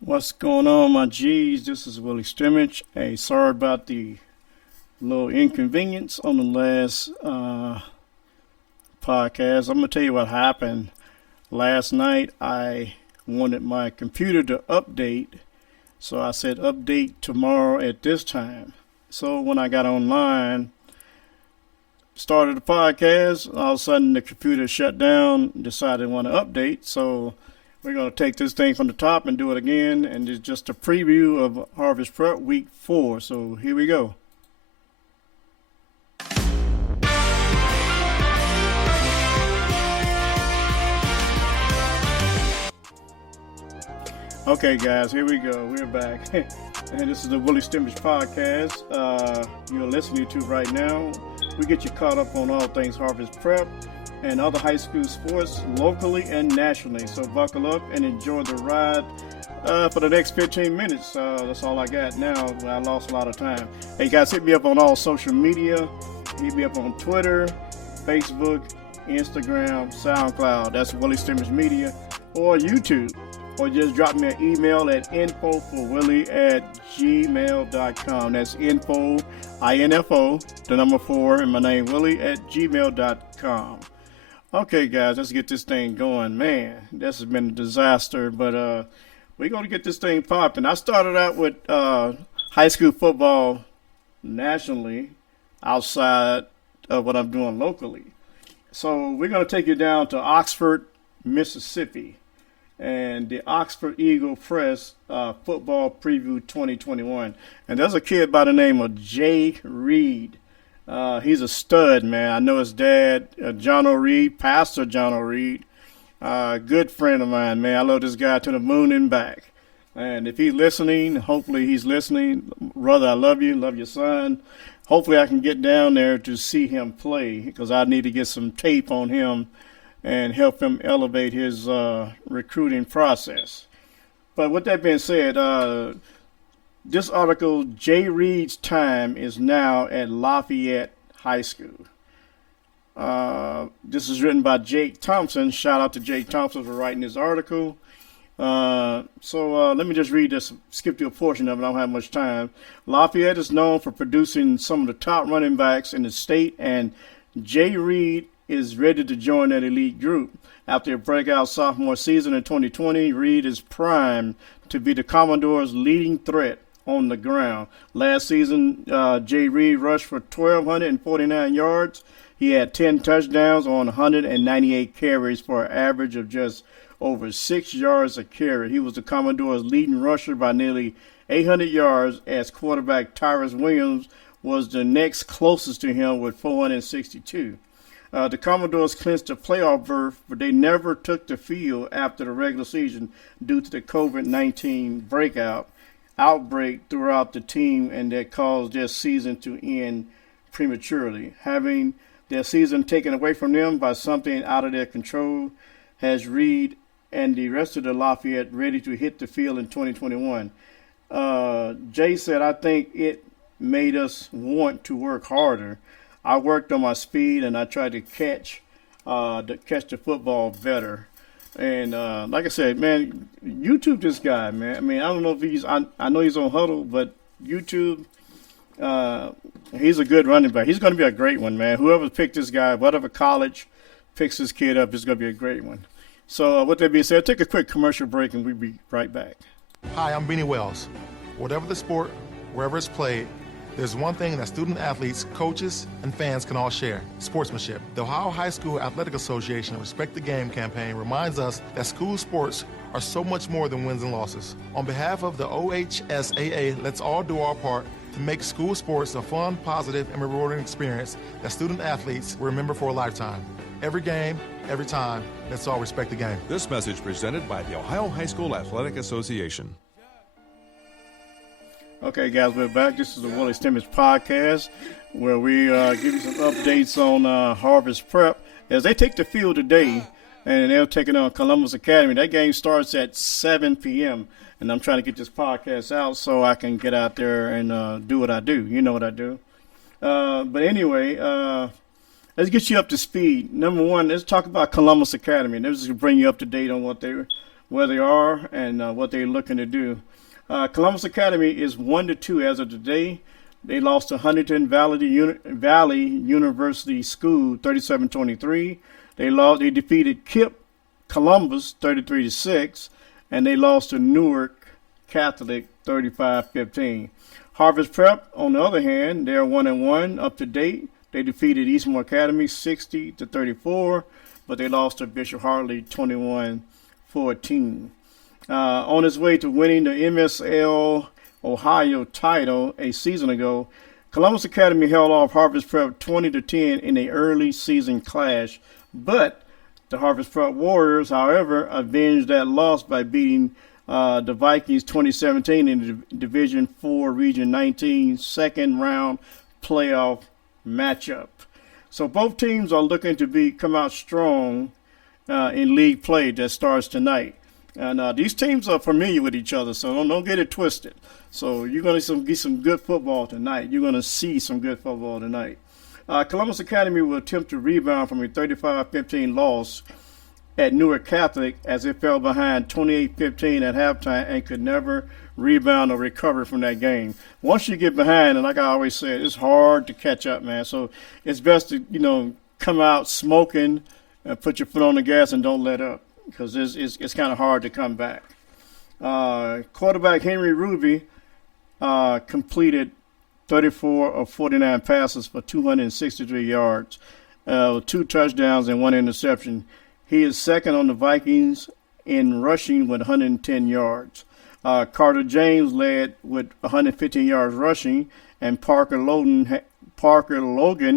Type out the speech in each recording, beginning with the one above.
What's going on, my G's? This is Willie Stimmich. Hey, sorry about the little inconvenience on the last podcast. I'm gonna tell you what happened last night. I wanted my computer to update, so I said update tomorrow at this time. So when I got online, started the podcast, all of a sudden the computer shut down. Decided I want to update, so we're going to take this thing from the top and do it again. And it's just a preview of Harvest Prep Week 4. So here we go. Okay, guys, here we go. We're back. And this is the Willie Stimmich podcast you're listening to right now. We get you caught up on all things Harvest Prep and other high school sports locally and nationally. So buckle up and enjoy the ride for the next 15 minutes. That's all I got now. I lost a lot of time. Hey, guys, hit me up on all social media. Hit me up on Twitter, Facebook, Instagram, SoundCloud. That's Willie Stimmich Media, or YouTube. Or just drop me an email at infoforwillie@gmail.com. That's info, I-N-F-O, the number 4, and my name, Willie, @gmail.com. Okay, guys, let's get this thing going. Man, this has been a disaster, but we're going to get this thing popping. I started out with high school football nationally outside of what I'm doing locally. So we're going to take you down to Oxford, Mississippi, and the Oxford Eagle Press Football Preview 2021. And there's a kid by the name of Jay Reed. He's a stud, man. I know his dad, John O'Reed, Pastor John O'Reed. Good friend of mine, man. I love this guy to the moon and back. And if he's listening, hopefully he's listening. Brother, I love you. Love your son. Hopefully I can get down there to see him play because I need to get some tape on him and help him elevate his recruiting process. But with that being said, this article, Jay Reed's time is now at Lafayette High School. This is written by Jake Thompson. Shout out to Jake Thompson for writing this article. So let me just read this, skip through a portion of it. I don't have much time. Lafayette is known for producing some of the top running backs in the state, and Jay Reed is ready to join that elite group. After a breakout sophomore season in 2020, Reed is primed to be the Commodores' leading threat on the ground. Last season, Jay Reed rushed for 1,249 yards. He had 10 touchdowns on 198 carries for an average of just over 6 yards a carry. He was the Commodores' leading rusher by nearly 800 yards, as quarterback Tyrus Williams was the next closest to him with 462. The Commodores clinched a playoff berth, but they never took the field after the regular season due to the COVID-19 outbreak throughout the team, and that caused their season to end prematurely. Having their season taken away from them by something out of their control has Reed and the rest of the Lafayette ready to hit the field in 2021. Jay said, I think it made us want to work harder. I worked on my speed and I tried to catch the football better. And like I said, man, YouTube this guy, man. I mean, I don't know if I know he's on Huddle, but YouTube, he's a good running back. He's going to be a great one, man. Whoever picked this guy, whatever college picks this kid up, is going to be a great one. So with that being said, take a quick commercial break and we'll be right back. Hi, I'm Beanie Wells. Whatever the sport, wherever it's played, there's one thing that student athletes, coaches, and fans can all share: sportsmanship. The Ohio High School Athletic Association Respect the Game campaign reminds us that school sports are so much more than wins and losses. On behalf of the OHSAA, let's all do our part to make school sports a fun, positive, and rewarding experience that student athletes will remember for a lifetime. Every game, every time, let's all respect the game. This message presented by the Ohio High School Athletic Association. Okay, guys, we're back. This is the Willie Stimmich podcast, where we give you some updates on Harvest Prep as they take the field today, and they're taking on Columbus Academy. That game starts at 7 p.m., and I'm trying to get this podcast out so I can get out there and do what I do. You know what I do. But anyway, let's get you up to speed. Number one, let's talk about Columbus Academy. Let's just bring you up to date on where they are and what they're looking to do. Columbus Academy is 1-2 as of today. They lost to Huntington Valley University School 37-23. They defeated KIPP Columbus 33-6, and they lost to Newark Catholic 35-15. Harvest Prep, on the other hand, they're 1-1 up to date. They defeated Eastmore Academy 60-34, but they lost to Bishop Hartley 21-14. On his way to winning the MSL Ohio title a season ago, Columbus Academy held off Harvest Prep 20-10 in a early season clash, but the Harvest Prep Warriors, however, avenged that loss by beating the Vikings 2017 in the Division 4 Region 19 second round playoff matchup. So both teams are looking to come out strong in league play that starts tonight. And these teams are familiar with each other, so don't get it twisted. So you're going to get some good football tonight. You're going to see some good football tonight. Columbus Academy will attempt to rebound from a 35-15 loss at Newark Catholic as it fell behind 28-15 at halftime and could never rebound or recover from that game. Once you get behind, and like I always said, it's hard to catch up, man. So it's best to, come out smoking and put your foot on the gas and don't let up, because it's kind of hard to come back. Quarterback Henry Ruby completed 34 of 49 passes for 263 yards, 2 touchdowns and 1 interception. He is second on the Vikings in rushing with 110 yards. Carter James led with 115 yards rushing, and Parker Logan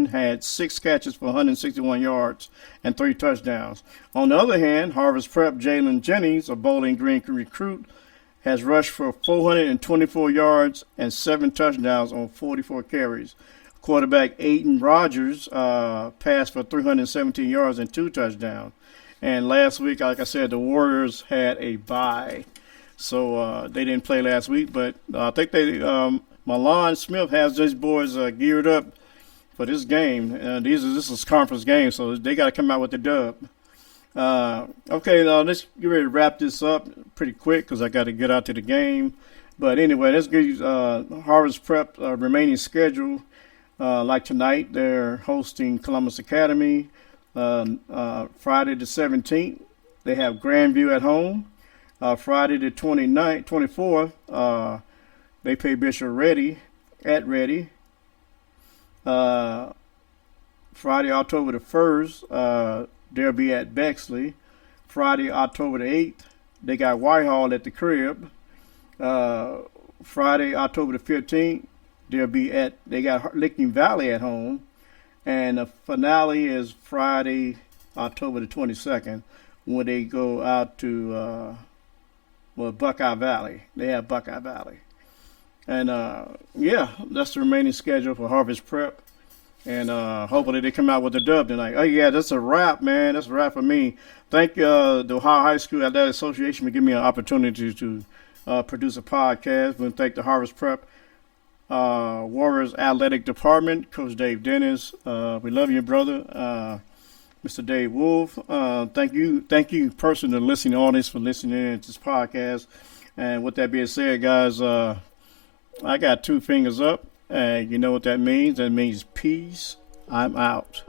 had 6 catches for 161 yards and 3 touchdowns. On the other hand, Harvest Prep Jalen Jennings, a Bowling Green recruit, has rushed for 424 yards and 7 touchdowns on 44 carries. Quarterback Aiden Rogers passed for 317 yards and 2 touchdowns. And last week, like I said, the Warriors had a bye, so they didn't play last week. But I think Milan Smith has these boys geared up for this game. This is conference games, so they got to come out with the dub. Okay, now let's get ready to wrap this up pretty quick because I got to get out to the game. But anyway, let's give you Harvest Prep remaining schedule. Like tonight, they're hosting Columbus Academy. Friday the 17th, they have Grandview at home. Friday the 24th, they play Bishop Ready at Ready. Friday, October the 1st, they'll be at Bexley. Friday, October the 8th, they got Whitehall at the crib. Friday, October the 15th, they got Licking Valley at home. And the finale is Friday, October the 22nd, when they go out to Buckeye Valley. They have Buckeye Valley. And, that's the remaining schedule for Harvest Prep. And hopefully they come out with a dub tonight. Oh, yeah, that's a wrap, man. That's a wrap for me. Thank the Ohio High School Athletic Association for giving me an opportunity to produce a podcast. We thank the Harvest Prep Warriors Athletic Department, Coach Dave Dennis. We love you, brother. Mr. Dave Wolf. Thank you, person, the listening audience, for listening to this podcast. And with that being said, guys, I got 2 fingers up. You know what that means? That means peace. I'm out.